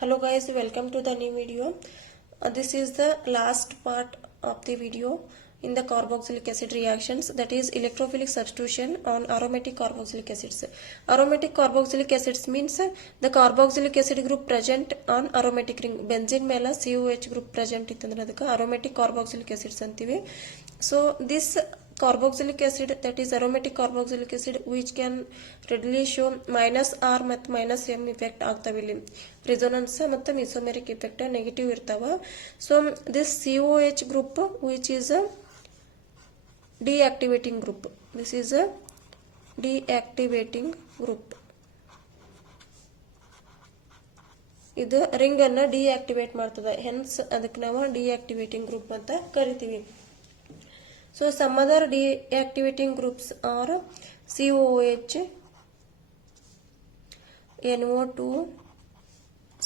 Hello guys, welcome to the new video. This is the last part of the video in the carboxylic acid reactions, that is electrophilic substitution on aromatic carboxylic acids. Aromatic carboxylic acids means the carboxylic acid group present on aromatic ring. Benzene mela COH group present ittandre adaka aromatic carboxylic acids antivi. So this carboxylic acid, that is aromatic carboxylic acid, which can readily show minus R ಮತ್ತು minus M effect ಆಗ್ತಾವೆ. ಇಲ್ಲಿ resonance ಮತ್ತು ಮೆಸೋಮೆರಿಕ್ effect negative ಇರ್ತಾವ. So this COH group which is a deactivating group. This is a deactivating group. ಇದು ring ಅನ್ನ deactivate ಮಾಡ್ತದೆ, hence ಅದಕ್ಕೆ ನಾವು ಡಿಆಕ್ಟಿವೇಟಿಂಗ್ ಗ್ರೂಪ್ ಅಂತ ಕರಿತೀವಿ. So some other deactivating groups are COOH, NO2,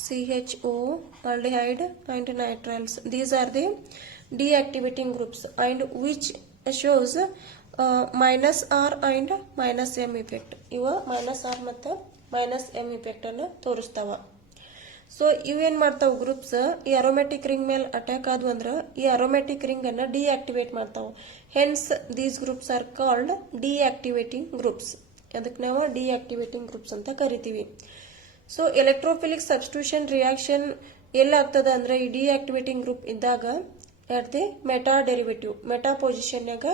CHO, aldehyde and nitriles. These are the deactivating groups and which shows minus R and minus M effect. ಇವ minus R ಮತ್ತು minus M effect ಅನ್ನು ತೋರಿಸ್ತಾವ. So ಇವೇನ್ ಮಾಡ್ತಾವ groups ಈ aromatic ring ಮೇಲೆ attack ಆದ್ವು ಅಂದ್ರ ಈ aromatic ring ಅನ್ನ ಡಿಆಕ್ಟಿವೇಟ್ ಮಾಡ್ತಾವ. Hence these groups are called deactivating groups. ಅದಕ್ಕೆ ನಾವು ಡಿಆಕ್ಟಿವೇಟಿಂಗ್ ಗ್ರೂಪ್ಸ್ ಅಂತ ಕರಿತೀವಿ. ಸೊ ಎಲೆಕ್ಟ್ರೋಫಿಲಿಕ್ ಸಬ್ಸ್ಟಿಟ್ಯೂಷನ್ ರಿಯಾಕ್ಷನ್ ಎಲ್ಲಾಗ್ತದ ಅಂದ್ರೆ ಈ ಡಿಆಕ್ಟಿವೇಟಿಂಗ್ ಗ್ರೂಪ್ ಇದ್ದಾಗ at the meta derivative meta ಪೊಸಿಷನ್ಯಾಗ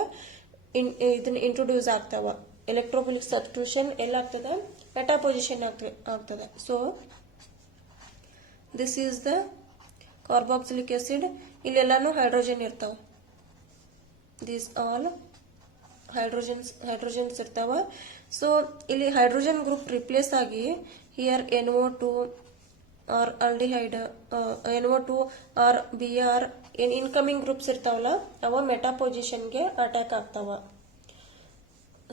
ಇದನ್ನ ಇಂಟ್ರೊಡ್ಯೂಸ್ ಆಗ್ತಾವ. ಎಲೆಕ್ಟ್ರೋಫಿಲಿಕ್ ಸಬ್ಸ್ಟಿಟ್ಯೂಷನ್ ಎಲ್ಲಾಗ್ತದ ಮೆಟಾ ಪೊಸಿಷನ್ ಆಗ್ತದ. So this is the carboxylic acid. ಇಲ್ಲೆಲ್ಲಾನು ಹೈಡ್ರೋಜನ್ ಇರ್ತಾವ. these all ಹೈಡ್ರೋಜನ್ಸ್ ಇರ್ತಾವ. ಸೊ ಇಲ್ಲಿ ಹೈಡ್ರೋಜನ್ ಗ್ರೂಪ್ ರಿಪ್ಲೇಸ್ ಆಗಿ here NO2 or aldehyde, NO2 or Br incoming groups ಇರ್ತಾವಲ್ಲ ಅವ ಮೆಟಾ ಪೊಸಿಷನ್ಗೆ ಅಟ್ಯಾಕ್ ಆಗ್ತಾವ.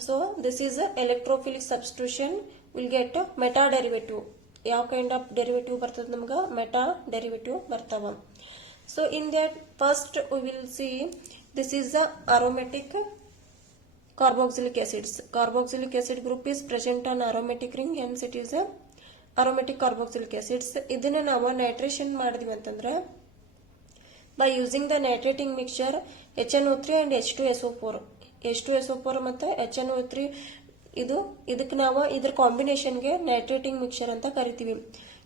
So this is electrophilic substitution will get meta derivative. ಯಾವ ಕೈಂಡ್ ಆಫ್ ಡೆರಿವೇಟಿವ್ ಬರ್ತದೆ ನಮ್ಗ ಮೆಟಾ ಡೆರಿವೇಟಿವ್ ಬರ್ತಾವ. So in that first we will see this is the aromatic carboxylic acids. Carboxylic acid group is present on aromatic ring, hence it is a aromatic carboxylic acids. ಇದನ್ನ ನಾವು nitration ಮಾಡಿದ್ವಿ ಅಂತಂದ್ರೆ by using the nitrating mixture HNO3 and H2SO4. H2SO4 ಮತ್ತೆ HNO3 ಇದಕ್ಕೆ ನಾವು ಇದ್ರ ಕಾಂಬಿನೇಷನ್ಗೆ ನೈಟ್ರೇಟಿಂಗ್ mixer ಅಂತ ಕರಿತೀವಿ.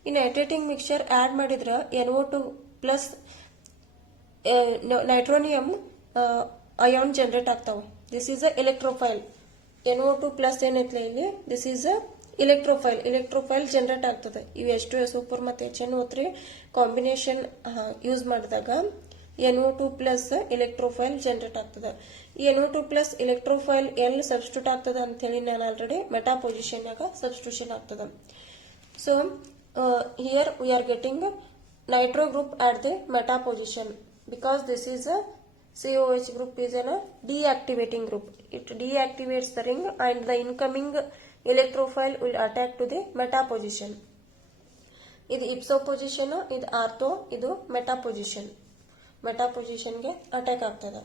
ಈ ನೈಟ್ರೇಟಿಂಗ್ ಮಿಕ್ಸರ್ ಆಡ್ ಮಾಡಿದ್ರ NO2 plus nitronium ion generate ಆಗ್ತಾವ. This is a electrophile. NO2 plus ಏನೈತ್ಲ ಇಲ್ಲಿ, this is a electrophile generate ಆಗ್ತದೆ. ಇವು H2SO4 ಮತ್ತೆ HNO3 ಕಾಂಬಿನೇಷನ್ ಯೂಸ್ ಮಾಡಿದಾಗ NO2 ಪ್ಲಸ್ ಎಲೆಕ್ಟ್ರೋಫೈಲ್ ಜನರೇಟ್ ಆಗ್ತದೆ. ಈ NO2 ಪ್ಲಸ್ ಎಲೆಕ್ಟ್ರೋಫೈಲ್ ಎಲ್ಲಿ ಸಬ್ಸ್ಟಿಟ್ಯೂಟ್ ಆಗ್ತದೆ ಅಂತ ಹೇಳಿ ನಾನು ಆಲ್ರೆಡಿ ಮೆಟಾ ಪೊಸಿಷನ್ ಸಬ್ಸ್ಟಿಟ್ಯೂಷನ್ ಆಗ್ತದೆ. So here V are getting Nitro group at the meta position because this is a COH group is a deactivating group. It deactivates the ring and the incoming electrophile will attack to the meta position. ಇದು ipso position, ಇದು ortho, ಇದು meta position. Meta ಪೊಸಿಷನ್ಗೆ attack ಆಗ್ತದೆ.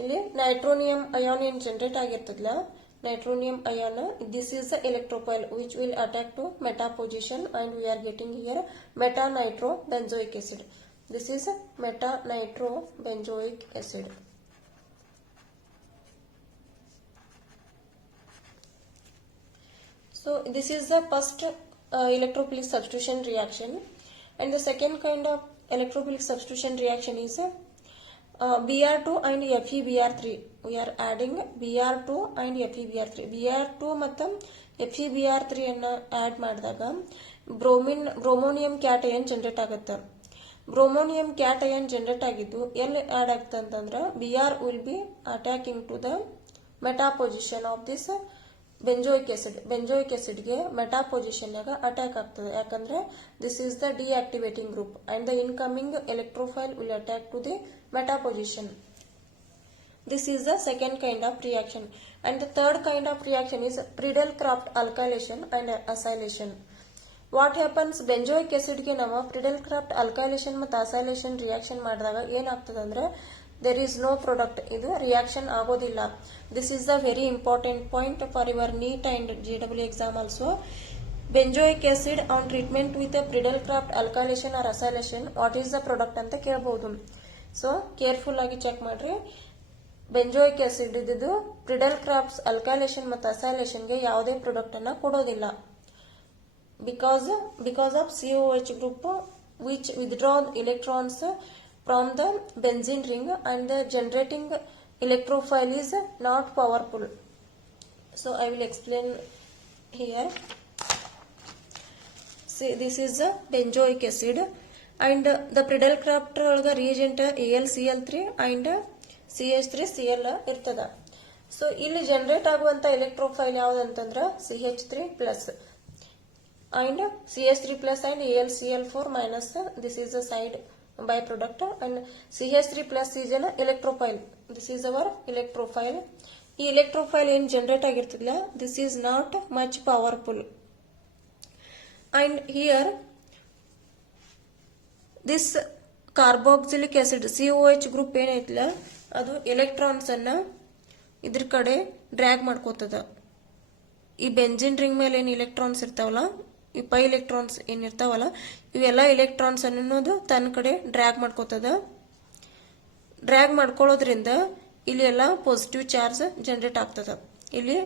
ಇಲ್ಲಿ nitronium ion ಏನ್ generate ಆಗಿರ್ತದಲ್ಲ, nitronium ion, this is the electrophile which will attack to meta position and we are getting here meta nitro benzoic acid. This is meta nitro benzoic acid. So this is the first electrophilic substitution reaction, and the second kind of electrophilic substitution reaction is Br2 and FeBr3. We are adding Br2 and FeBr3. Br2 ಮತ್ತು FeBr3 ಅನ್ನ add ಮಾಡಿದಾಗ ಬ್ರೋಮೋನಿಯಂ cation generate ಆಗುತ್ತೆ. ಬ್ರೋಮೋನಿಯಂ cation generate ಆಗಿದ್ದು ಎಲ್ಲಿ add ಆಗ್ತದೆ ಅಂತಂದ್ರೆ Br will be attacking to the meta position of this benzoic acid ಗೆ meta position attack ಆಗ್ತದೆ. ಯಾಕಂದ್ರೆ this is the deactivating group and the incoming electrophile will attack to the meta position. This is the second kind of reaction. And the third kind of reaction is Friedel Crafts alkylation and acylation. What happens, benzoic acid ಗೆ ನಾವು ಪ್ರಿಡೆಲ್ Crafts ಅಲ್ಕೈಲೇಷನ್ ಮತ್ತು acylation reaction ಮಾಡಿದಾಗ ಏನಾಗ್ತದೆ ಅಂದ್ರೆ there is no product. ಇದು reaction ಆಗೋದಿಲ್ಲ. This is the very important point for your NEET and JEE exam also. Benzoic acid on treatment with Friedel Crafts alkylation or acylation what is the product ಅಂತ ಕೇಳಬಹುದು. So careful ಆಗಿ check ಮಾಡ್ರಿ. ಬೆಂಜೋಯಿಕ್ acid ಇದ್ದು ಪ್ರಿಡಲ್ crafts ಅಲ್ಕೈಲೇಷನ್ ಮತ್ತು ಅಸೈಲೇಷನ್ಗೆ ಯಾವುದೇ product ಅನ್ನ ಕೊಡೋದಿಲ್ಲ. Because of COH group which withdraw electrons from the benzene ring and the generating electrophile is not powerful. So I will explain here. See, this is the benzoic acid and the Priddle Craft reagent AlCl3 and CH3Cl ಇರ್ತದ. So ಇಲ್ಲಿ generate ಆಗುವಂತ ಎಲೆಕ್ಟ್ರೋಫೈಲ್ ಯಾವ್ದಂತಂದ್ರ CH3+ and CH3+ and AlCl4 minus. This is the side byproduct and CH3+ is an electrophile. This is our electrophile. ಈ electrophile ಏನ್ generate ಆಗಿರ್ತದಿಲ್ಲ, this is not much powerful. And here this carboxylic acid COH group ಏನೈತಿಲ್ಲ ಅದು electrons ಅನ್ನ ಇದ್ರ ಕಡೆ drag ಮಾಡ್ಕೋತದ. ಈ benzene ring ಮೇಲೆ ಏನ್ ಎಲೆಕ್ಟ್ರಾನ್ಸ್ ಇರ್ತಾವಲ್ಲ, ಈ ಪೈ ಎಲೆಕ್ಟ್ರಾನ್ಸ್ ಏನಿರ್ತಾವಲ್ಲ, ಇವೆಲ್ಲ ಎಲೆಕ್ಟ್ರಾನ್ಸ್ ಅನ್ನೋದು ತನ್ನ ಕಡೆ ಡ್ರ್ಯಾಗ್ ಮಾಡ್ಕೋತದ. ಡ್ರ್ಯಾಗ್ ಮಾಡ್ಕೊಳ್ಳೋದ್ರಿಂದ ಇಲ್ಲಿ ಎಲ್ಲ ಪಾಸಿಟಿವ್ ಚಾರ್ಜ್ ಜನರೇಟ್ ಆಗ್ತದ. ಇಲ್ಲಿ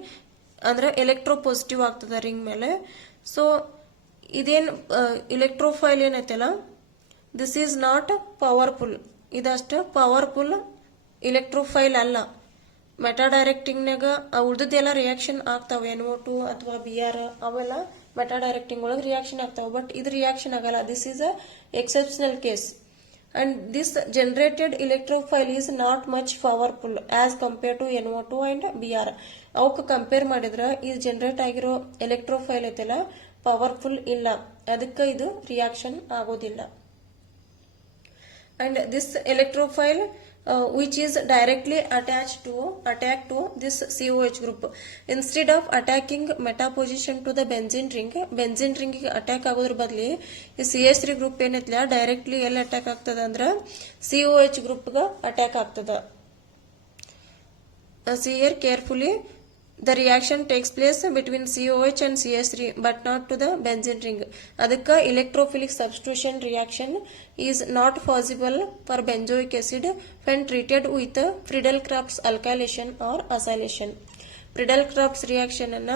ಅಂದ್ರೆ ಎಲೆಕ್ಟ್ರೋ ಪಾಸಿಟಿವ್ ಆಗ್ತದ ರಿಂಗ್ ಮೇಲೆ. ಸೊ ಇದೇನ್ ಎಲೆಕ್ಟ್ರೋಫೈಲ್ ಏನೈತಲ್ಲ, ದಿಸ್ ಈಸ್ ನಾಟ್ ಪವರ್ಫುಲ್. ಇದಷ್ಟು ಪವರ್ಫುಲ್ ಎಲೆಕ್ಟ್ರೋಫೈಲ್ ಅಲ್ಲ. ಮೆಟಾ ಡೈರೆಕ್ಟಿಂಗ್ನಾಗ ಉಳಿದೆಲ್ಲ ರಿಯಾಕ್ಷನ್ ಆಗ್ತಾವ, NO2 ಅಥವಾ BR ಅವೆಲ್ಲ ಮೆಟಾ ಡೈರೆಕ್ಟಿಂಗ್ ಒಳಗೆ ರಿಯಾಕ್ಷನ್ ಆಗ್ತಾವ. ಬಟ್ ಇದು ರಿಯಾಕ್ಷನ್ ಆಗಲ್ಲ. This is a exceptional case and this generated electrophile is not much powerful as compare to NO2 and BR. ಅವಕ್ಕೆ ಕಂಪೇರ್ ಮಾಡಿದ್ರೆ ಇದು ಜನರೇಟ್ ಆಗಿರೋ ಎಲೆಕ್ಟ್ರೋಫೈಲ್ ಐತಲ್ಲ ಪವರ್ಫುಲ್ ಇಲ್ಲ, ಅದಕ್ಕೆ ಇದು ರಿಯಾಕ್ಷನ್ ಆಗೋದಿಲ್ಲ. And this electrophile which is directly attached to this COH group, instead of attacking meta position to the benzene ring ಗೆ ಅಟ್ಯಾಕ್ ಆಗೋದ್ರ ಬದಲಿ ಈ CH3 ಗ್ರೂಪ್ ಏನೈತಿಲ್ಲ ಡೈರೆಕ್ಟ್ಲಿ ಎಲ್ಲಿ ಅಟ್ಯಾಕ್ ಆಗ್ತದ ಅಂದ್ರ COH ಗ್ರೂಪ್ ಗ ಅಟ್ಯಾಕ್ ಆಗ್ತದ. See here carefully, the reaction takes place between COH and CH3 but not to the benzene ring. ಅದಕ್ಕೆ electrophilic substitution reaction is not possible for benzoic acid when treated with Friedel-Crafts alkylation or acylation. Friedel-Crafts reaction ಅನ್ನ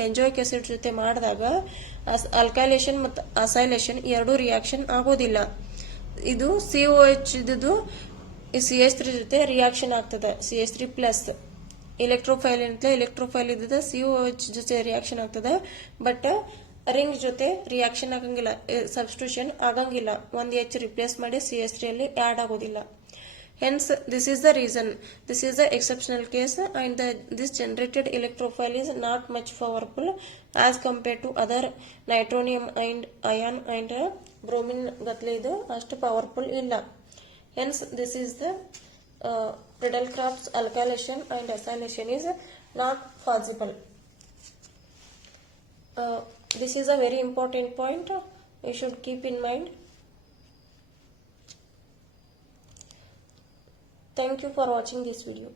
ಬೆಂಜೋಯಿಕ್ acid ಜೊತೆ ಮಾಡಿದಾಗ ಅಲ್ಕೈಲೇಷನ್ ಮತ್ತು acylation ಎರಡೂ reaction ಆಗೋದಿಲ್ಲ. ಇದು COH ಇದ್ದು CH3 ಜೊತೆ ರಿಯಾಕ್ಷನ್ ಆಗ್ತದೆ. CH3+ ಎಲೆಕ್ಟ್ರೋಫೈಲ್ ಅಂತ ಎಲೆಕ್ಟ್ರೋಫೈಲ್ ಇದ್ದದ COH ಜೊತೆ ರಿಯಾಕ್ಷನ್ ಆಗ್ತದ. ಬಟ್ ರಿಂಗ್ ಜೊತೆ ರಿಯಾಕ್ಷನ್ ಆಗಂಗಿಲ್ಲ, ಸಬ್ಸ್ಟಿಟ್ಯೂಷನ್ ಆಗಂಗಿಲ್ಲ. ಒಂದು H ರಿಪ್ಲೇಸ್ ಮಾಡಿ CH3 ಅಲ್ಲಿ ಆಡ್ ಆಗೋದಿಲ್ಲ. Hence this is the reason, this is the exceptional case and this generated electrophile is not much powerful as compared to other nitronium and ion and bromine ಗತ್ಲೆ ಇದು ಅಷ್ಟು powerful ಇಲ್ಲ. Hence this is the Friedel-Crafts alkylation and acylation is not possible. This is a very important point you should keep in mind. Thank you for watching this video.